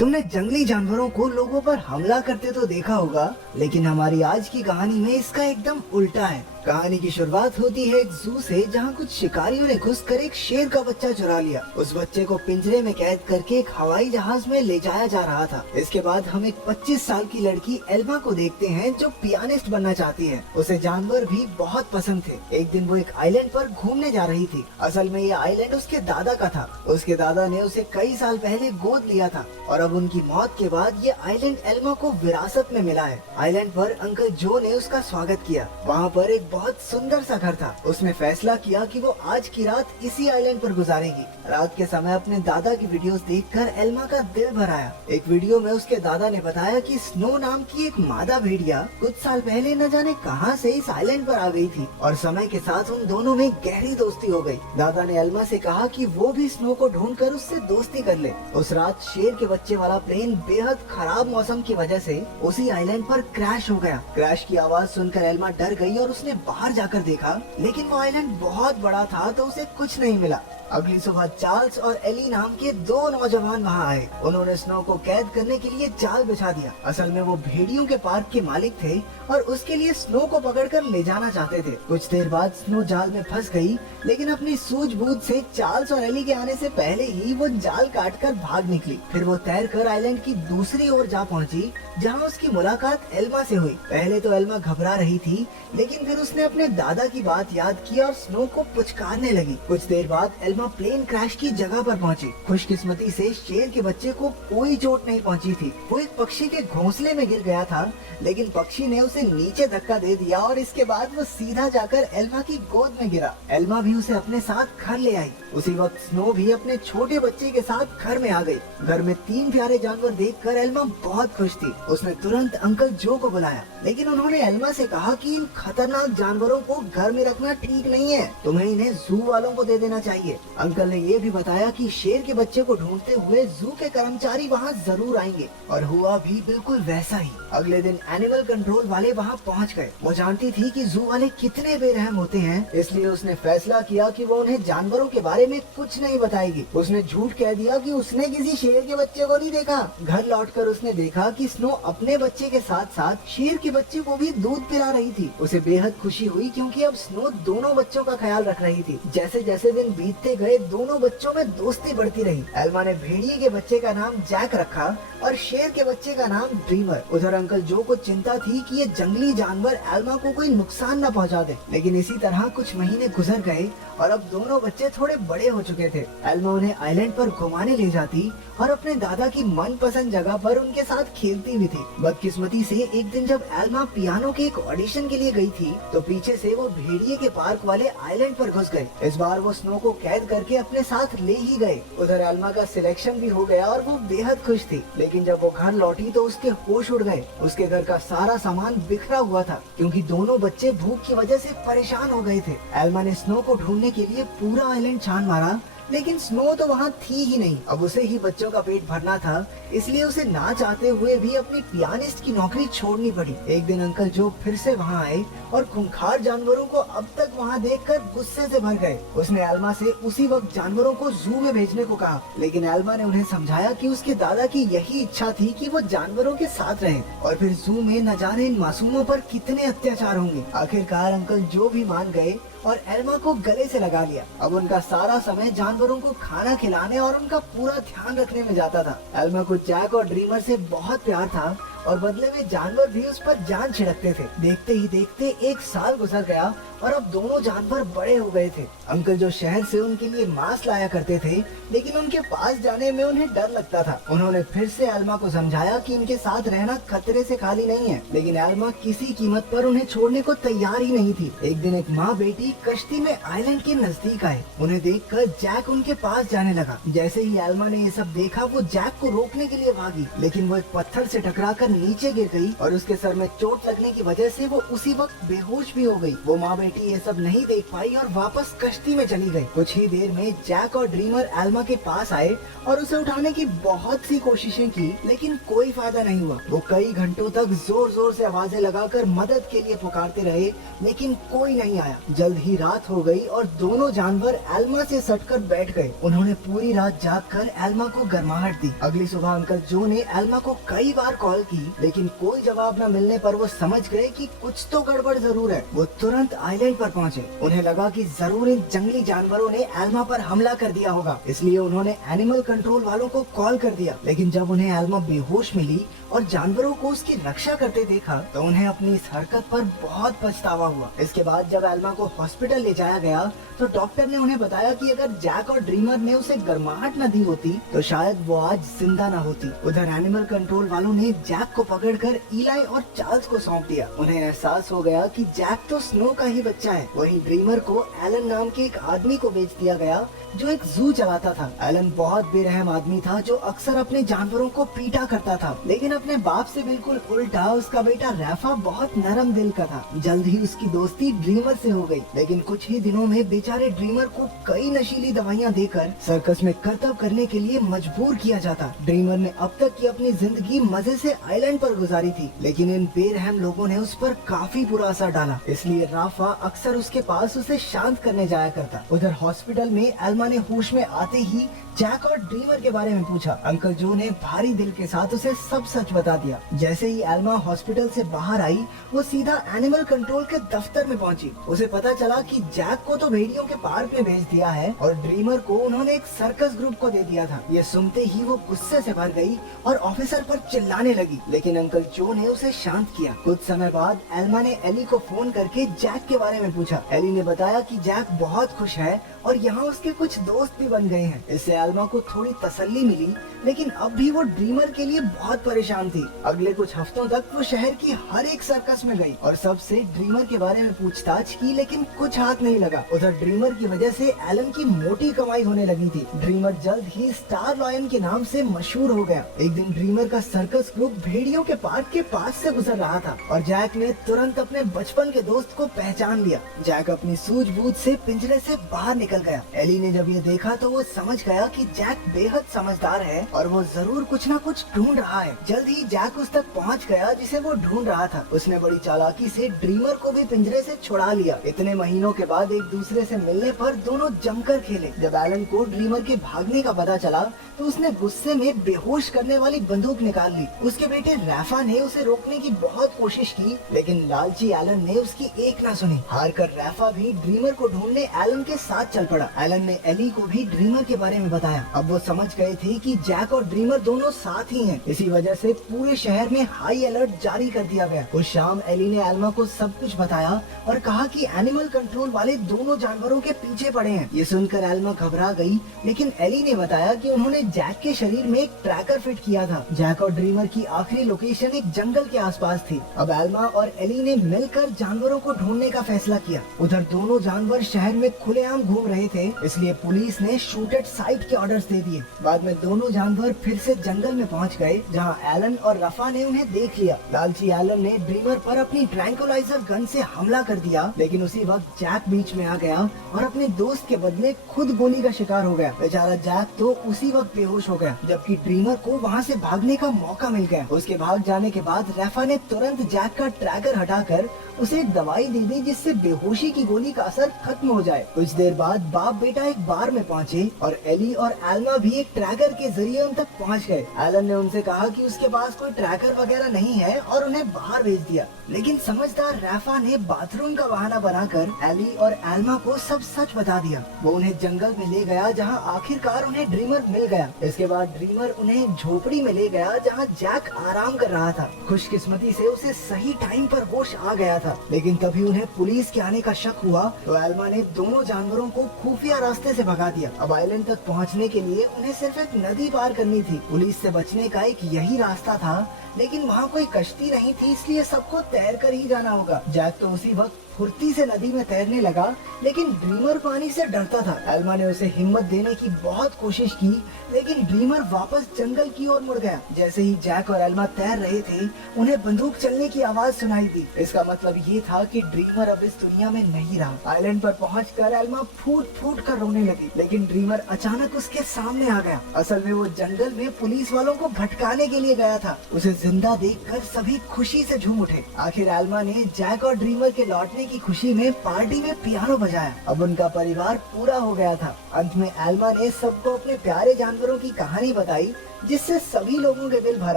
तुमने जंगली जानवरों को लोगों पर हमला करते तो देखा होगा, लेकिन हमारी आज की कहानी में इसका एकदम उल्टा है। कहानी की शुरुआत होती है एक जू से, जहाँ कुछ शिकारियों ने घुसकर एक शेर का बच्चा चुरा लिया। उस बच्चे को पिंजरे में कैद करके एक हवाई जहाज में ले जाया जा रहा था। इसके बाद हम एक 25 साल की लड़की एल्मा को देखते हैं, जो पियानिस्ट बनना चाहती है। उसे जानवर भी बहुत पसंद थे। एक दिन वो एक आइलैंड पर घूमने जा रही थी। असल में ये आइलैंड उसके दादा का था। उसके दादा ने उसे कई साल पहले गोद लिया था और अब उनकी मौत के बाद ये आइलैंड एल्मा को विरासत में मिला है। आइलैंड पर अंकल जो ने उसका स्वागत किया। वहाँ पर एक बहुत सुंदर सा घर था। उसने फैसला किया कि वो आज की रात इसी आइलैंड पर गुजारेगी। रात के समय अपने दादा की वीडियोस देखकर एल्मा का दिल भर आया। एक वीडियो में उसके दादा ने बताया कि स्नो नाम की एक मादा भेड़िया कुछ साल पहले न जाने कहां से इस आइलैंड पर आ गई थी और समय के साथ उन दोनों में गहरी दोस्ती हो गई। दादा ने एल्मा से कहा कि वो भी स्नो को ढूंढकर उससे दोस्ती कर ले। उस रात शेर के बच्चे वाला प्लेन बेहद खराब मौसम की वजह से उसी आइलैंड पर क्रैश हो गया। क्रैश की आवाज सुनकर एल्मा डर गई और उसने बाहर जाकर देखा, लेकिन वो आइलैंड बहुत बड़ा था तो उसे कुछ नहीं मिला। अगली सुबह चार्ल्स और एली नाम के दो नौजवान वहाँ आए। उन्होंने स्नो को कैद करने के लिए जाल बिछा दिया। असल में वो भेड़ियों के पार्क के मालिक थे और उसके लिए स्नो को पकड़कर ले जाना चाहते थे। कुछ देर बाद स्नो जाल में फंस गई, लेकिन अपनी सूझबूझ से चार्ल्स और एली के आने से पहले ही वो जाल काटकर भाग निकली। फिर वो तैरकर आइलैंड की दूसरी ओर जा पहुंची, जहां उसकी मुलाकात एल्मा से हुई। पहले तो एल्मा घबरा रही थी, लेकिन फिर उसने अपने दादा की बात याद की और स्नो को पुचकारने लगी। कुछ देर बाद एल्मा प्लेन क्रैश की जगह पर पहुंची। खुशकिस्मती से शेर के बच्चे को कोई चोट नहीं पहुंची थी। वो एक पक्षी के घोंसले में गिर गया था, लेकिन पक्षी ने उसे नीचे धक्का दे दिया और इसके बाद वो सीधा जाकर एल्मा की गोद में गिरा। एल्मा भी उसे अपने साथ घर ले आई। उसी वक्त स्नो भी अपने छोटे बच्चे के साथ घर में आ गई। घर में 3 प्यारे जानवर देखकर एल्मा बहुत खुश थी। उसने तुरंत अंकल जो को बुलाया, लेकिन उन्होंने एल्मा से कहा कि इन खतरनाक जानवरों को घर में रखना ठीक नहीं है, तुम्हें इन्हें जू वालों को दे देना चाहिए। अंकल ने ये भी बताया कि शेर के बच्चे को ढूंढते हुए जू के कर्मचारी वहाँ जरूर आएंगे, और हुआ भी बिल्कुल वैसा ही। अगले दिन एनिमल कंट्रोल वाले वहाँ पहुँच गए। वो जानती थी कि जू वाले कितने बेरहम होते हैं, इसलिए उसने फैसला किया कि वो उन्हें जानवरों के बारे में कुछ नहीं बताएगी। उसने झूठ कह दिया कि उसने किसी शेर के बच्चे को नहीं देखा। घर लौटकर उसने देखा कि स्नो अपने बच्चे के साथ साथ शेर के बच्चे को भी दूध पिला रही थी। उसे बेहद खुशी हुई, क्योंकि अब स्नो दोनों बच्चों का ख्याल रख रही थी। जैसे जैसे दिन बीतते गए, दोनों बच्चों में दोस्ती बढ़ती रही। एल्मा ने भेड़िए के बच्चे का नाम जैक रखा और शेर के बच्चे का नाम ड्रीमर। उधर अंकल जो को चिंता थी कि ये जंगली जानवर एल्मा को कोई नुकसान न पहुंचा दे, लेकिन इसी तरह कुछ महीने गुजर गए और अब दोनों बच्चे थोड़े बड़े हो चुके थे। एल्मा उन्हें आइलैंड पर घुमाने ले जाती और अपने दादा की मनपसंद जगह पर उनके साथ खेलती भी थी। बदकिस्मती से एक दिन जब एल्मा पियानो के एक ऑडिशन के लिए गई थी, तो पीछे से वो भेड़िए के पार्क वाले आइलैंड पर घुस गए। इस बार वो स्नो को कैद करके अपने साथ ले ही गए। उधर एल्मा का सिलेक्शन भी हो गया और वो बेहद खुश थी, लेकिन जब वो घर लौटी तो उसके होश उड़ गए। उसके घर का सारा सामान बिखरा हुआ था, क्योंकि दोनों बच्चे भूख की वजह से परेशान हो गए थे। एल्मा ने स्नो को ढूंढने के लिए पूरा आइलैंड छान मारा, लेकिन स्नो तो वहाँ थी ही नहीं। अब उसे ही बच्चों का पेट भरना था, इसलिए उसे ना चाहते हुए भी अपनी पियानिस्ट की नौकरी छोड़नी पड़ी। एक दिन अंकल जो फिर से वहाँ आए और खूंखार जानवरों को अब तक वहाँ देखकर गुस्से से भर गए। उसने एल्मा से उसी वक्त जानवरों को जू में भेजने को कहा, लेकिन एल्मा ने उन्हें समझाया कि उसके दादा की यही इच्छा थी कि वो जानवरों के साथ रहें, और फिर जू में न जाने इन मासूमों पर कितने अत्याचार होंगे। आखिरकार अंकल जो भी मान गए और एल्मा को गले से लगा लिया। अब उनका सारा समय जानवरों को खाना खिलाने और उनका पूरा ध्यान रखने में जाता था। एल्मा को जैक और ड्रीमर से बहुत प्यार था और बदले में जानवर भी उस पर जान छिड़कते थे। देखते ही देखते 1 साल गुजर गया और अब दोनों जानवर बड़े हो गए थे। अंकल जो शहर से उनके लिए मांस लाया करते थे, लेकिन उनके पास जाने में उन्हें डर लगता था। उन्होंने फिर से एल्मा को समझाया कि इनके साथ रहना खतरे से खाली नहीं है, लेकिन एल्मा किसी कीमत पर उन्हें छोड़ने को तैयार ही नहीं थी। एक दिन एक माँ बेटी कश्ती में आइलैंड के नजदीक आए। उन्हें देखकर जैक उनके पास जाने लगा। जैसे ही एल्मा ने ये सब देखा, वो जैक को रोकने के लिए भागी, लेकिन वो एक पत्थर से टकराकर नीचे गिर गई और उसके सर में चोट लगने की वजह से वो उसी वक्त बेहोश भी हो गई। वो माँ बेटी ये सब नहीं देख पाई और वापस कश्ती में चली गई। कुछ ही देर में जैक और ड्रीमर एल्मा के पास आए और उसे उठाने की बहुत सी कोशिशें की, लेकिन कोई फायदा नहीं हुआ। वो कई घंटों तक जोर जोर से आवाजें लगाकर मदद के लिए पुकारते रहे, लेकिन कोई नहीं आया। जल्द ही रात हो गई और दोनों जानवर एल्मा से सटकर बैठ गए। उन्होंने पूरी रात जागकर एल्मा को गर्माहट दी। अगली सुबह अंकल जो ने एल्मा को कई बार कॉल की, लेकिन कोई जवाब न मिलने पर वो समझ गए कि कुछ तो गड़बड़ जरूर है। वो तुरंत आइलैंड पर पहुंचे। उन्हें लगा कि जरूर इन जंगली जानवरों ने एल्मा पर हमला कर दिया होगा, इसलिए उन्होंने एनिमल कंट्रोल वालों को कॉल कर दिया। लेकिन जब उन्हें एल्मा बेहोश मिली और जानवरों को उसकी रक्षा करते देखा तो उन्हें अपनी इस हरकत पर बहुत पछतावा हुआ। इसके बाद जब एल्मा को हॉस्पिटल ले जाया गया तो डॉक्टर ने उन्हें बताया कि अगर जैक और ड्रीमर ने उसे गर्माहट न दी होती तो शायद वो आज जिंदा न होती। उधर एनिमल कंट्रोल वालों ने जैक को पकड़कर इलाई और चार्ल्स को सौंप दिया। उन्हें एहसास हो गया कि जैक तो स्नो का ही बच्चा है। वहीं ड्रीमर को एलन नाम के एक आदमी को बेच दिया गया जो एक जू चलाता था। एलन बहुत बेरहम आदमी था जो अक्सर अपने जानवरों को पीटा करता था, लेकिन अपने बाप से बिल्कुल उल्टा उसका बेटा रैफा बहुत नरम दिल का था। जल्द ही उसकी दोस्ती ड्रीमर से हो गई, लेकिन कुछ ही दिनों में बेचारे ड्रीमर को कई नशीली दवाइयां देकर सर्कस में करतब करने के लिए मजबूर किया जाता। ड्रीमर ने अब तक की अपनी जिंदगी मजे से आइलैंड पर गुजारी थी, लेकिन इन बेरहम लोगों ने उस पर काफी बुरा असर डाला। इसलिए राफा अक्सर उसके पास उसे शांत करने जाया करता। उधर हॉस्पिटल में एल्मा ने होश में आते ही जैक और ड्रीमर के बारे में पूछा। अंकल जो ने भारी दिल के साथ उसे सब सच बता दिया। जैसे ही एल्मा हॉस्पिटल से बाहर आई वो सीधा एनिमल कंट्रोल के दफ्तर में पहुंची। उसे पता चला कि जैक को तो भेड़ियों के पार्क में भेज दिया है और ड्रीमर को उन्होंने एक सर्कस ग्रुप को दे दिया था। ये सुनते ही वो गुस्से से भर गई और ऑफिसर पर चिल्लाने लगी, लेकिन अंकल जो ने उसे शांत किया। कुछ समय बाद एल्मा ने एली को फोन करके जैक के बारे में पूछा। एली ने बताया कि जैक बहुत खुश है और यहाँ उसके कुछ दोस्त भी बन गए हैं। इससे एल्मा को थोड़ी तसल्ली मिली, लेकिन अब भी वो ड्रीमर के लिए बहुत परेशान थी। अगले कुछ हफ्तों तक वो शहर की हर एक सर्कस में गई और सबसे ड्रीमर के बारे में पूछताछ की, लेकिन कुछ हाथ नहीं लगा। उधर ड्रीमर की वजह से एलन की मोटी कमाई होने लगी थी। ड्रीमर जल्द ही स्टार लॉयन के नाम से मशहूर हो गया। एक दिन ड्रीमर का सर्कस ग्रुप भेड़ियों के पार्क के पास से गुजर रहा था और जैक ने तुरंत अपने बचपन के दोस्त को पहचान लिया। जैक अपनी सूझबूझ से पिंजरे से बाहर निकल गया। एली ने जब ये देखा तो वो समझ गया कि जैक बेहद समझदार है और वो जरूर कुछ न कुछ ढूंढ रहा है। जल्द ही जैक उस तक पहुंच गया जिसे वो ढूंढ रहा था। उसने बड़ी चालाकी से ड्रीमर को भी पिंजरे से छुड़ा लिया। इतने महीनों के बाद एक दूसरे से मिलने पर दोनों जमकर खेले। जब एलन को ड्रीमर के भागने का पता चला तो उसने गुस्से में बेहोश करने वाली बंदूक निकाल ली। उसके बेटे रैफा ने उसे रोकने की बहुत कोशिश की, लेकिन लालची एलन ने उसकी एक न सुनी। हार कर रैफा भी ड्रीमर को ढूंढने एलन के साथ चल पड़ा। एलन ने एली को भी ड्रीमर के बारे में बताया। अब वो समझ गए थे कि जैक और ड्रीमर दोनों साथ ही हैं। इसी वजह से पूरे शहर में हाई अलर्ट जारी कर दिया गया। उस शाम एली ने एल्मा को सब कुछ बताया और कहा कि एनिमल कंट्रोल वाले दोनों जानवरों के पीछे पड़े हैं। ये सुनकर एल्मा घबरा गई, लेकिन एली ने बताया कि उन्होंने जैक के शरीर में एक ट्रैकर फिट किया था। जैक और ड्रीमर की आखिरी लोकेशन एक जंगल के आसपास थी। अब एल्मा और एली ने मिलकर जानवरों को ढूंढने का फैसला किया। उधर दोनों जानवर शहर में खुलेआम घूम रहे थे, इसलिए पुलिस ने शूट एट साइट के ऑर्डर्स दे दिए। बाद में दोनों जानवर फिर से जंगल में पहुंच गए, जहां एलन और रफा ने उन्हें देख लिया। लालची एलन ने ड्रीमर पर अपनी ट्रैंकुलाइजर गन से हमला कर दिया, लेकिन उसी वक्त जैक बीच में आ गया और अपने दोस्त के बदले खुद गोली का शिकार हो गया। बेचारा जैक तो उसी वक्त बेहोश हो गया, जबकि ड्रीमर को वहां से भागने का मौका मिल गया। उसके भाग जाने के बाद रफा ने तुरंत जैक का ट्रैकर हटाकर उसे एक दवाई दे दी, जिससे बेहोशी की गोली का असर खत्म हो जाए। कुछ देर बाद बाप बेटा एक बार में पहुंचे और एली और एल्मा भी एक ट्रैकर के जरिए उन तक पहुंच गए। एलन ने उनसे कहा कि उसके पास कोई ट्रैकर वगैरह नहीं है और उन्हें बाहर भेज दिया, लेकिन समझदार रैफा ने बाथरूम का बहाना बनाकर एली और एल्मा को सब सच बता दिया। वो उन्हें जंगल में ले गया, जहाँ आखिरकार उन्हें ड्रीमर मिल गया। इसके बाद ड्रीमर उन्हें एक झोपड़ी में ले गया, जहाँ जैक आराम कर रहा था। खुशकिस्मती से उसे सही टाइम पर होश आ गया था, लेकिन तभी उन्हें पुलिस के आने का शक हुआ तो एल्मा ने दोनों जानवरों को खुफिया रास्ते से भगा दिया। अब आइलैंड तक पहुंचने के लिए उन्हें सिर्फ एक नदी पार करनी थी। पुलिस से बचने का एक यही रास्ता था, लेकिन वहाँ कोई कश्ती नहीं थी, इसलिए सबको तैर कर ही जाना होगा। जैक तो उसी वक्त फुर्ती से नदी में तैरने लगा, लेकिन ड्रीमर पानी से डरता था। एल्मा ने उसे हिम्मत देने की बहुत कोशिश की, लेकिन ड्रीमर वापस जंगल की ओर मुड़ गया। जैसे ही जैक और एल्मा तैर रहे थे, उन्हें बंदूक चलने की आवाज सुनाई दी। इसका मतलब ये था कि ड्रीमर अब इस दुनिया में नहीं रहा। आइलैंड पर पहुंचकर एल्मा फूट फूट कर रोने लगी, लेकिन ड्रीमर अचानक उसके सामने आ गया। असल में वो जंगल में पुलिस वालों को भटकाने के लिए गया था। उसे जिंदा देखकर सभी खुशी से झूम उठे। आखिर एल्मा ने जैक और ड्रीमर के लौटने की खुशी में पार्टी में पियानो बजाया। अब उनका परिवार पूरा हो गया था। अंत में एल्मा ने सबको अपने प्यारे जानवरों की कहानी बताई, जिससे सभी लोगों के दिल भर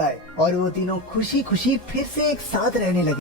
आए और वो तीनों खुशी खुशी फिर से एक साथ रहने लगे।